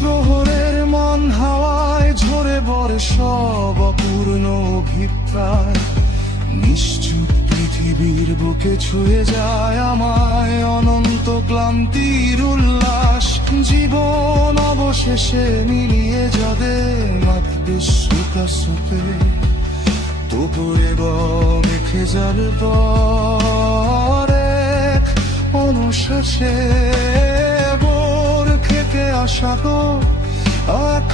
প্রহরের মন হাওয়ায় ঝরে পড়ে সব অপূর্ণ অভিপ্রায়। নিশ্চুপ পৃথিবীর বুকে ছুঁয়ে যায় আমায় অনন্ত ক্লান্তির উল্লাস। জীবন অবশেষে মিলিয়ে যাবে মাতবে সুতে দুপুরে মেখে যার পরে অনুশ্বাসে বোর খেতে আসা তো এক